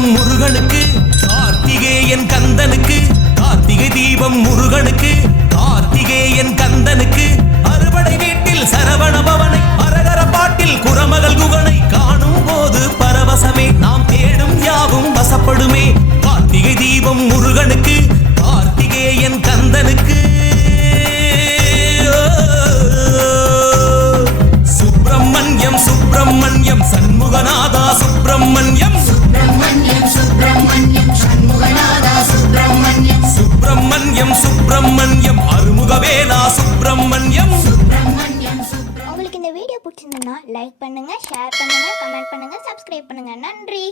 தீபம் முருகனுக்கு கார்த்திகேயன் கந்தனுக்கு கார்த்திகை தீபம் முருகனுக்கு கார்த்திகேயன் கந்தனுக்கு அறுபடை வீட்டில் சரவண பவனை அரகர பாட்டில் குரமகள் குகனை காணும் போது பரவசமே. நாம் தேடும் யாவும் வசப்படுமே. கார்த்திகை தீபம் முருகனுக்கு கார்த்திகேயன் கந்தனுக்கு. சுப்பிரமணியம் சுப்பிரமணியம் சண்முக சுப்பிரமணியம் சுப்பிரமணியம் அருமுகவேலா சுப்பிரமணியம். உங்களுக்கு இந்த வீடியோ பிடிச்சிருந்ததுன்னா லைக் பண்ணுங்க ஷேர் பண்ணுங்க கமெண்ட் பண்ணுங்க சப்ஸ்கிரைப் பண்ணுங்க. நன்றி.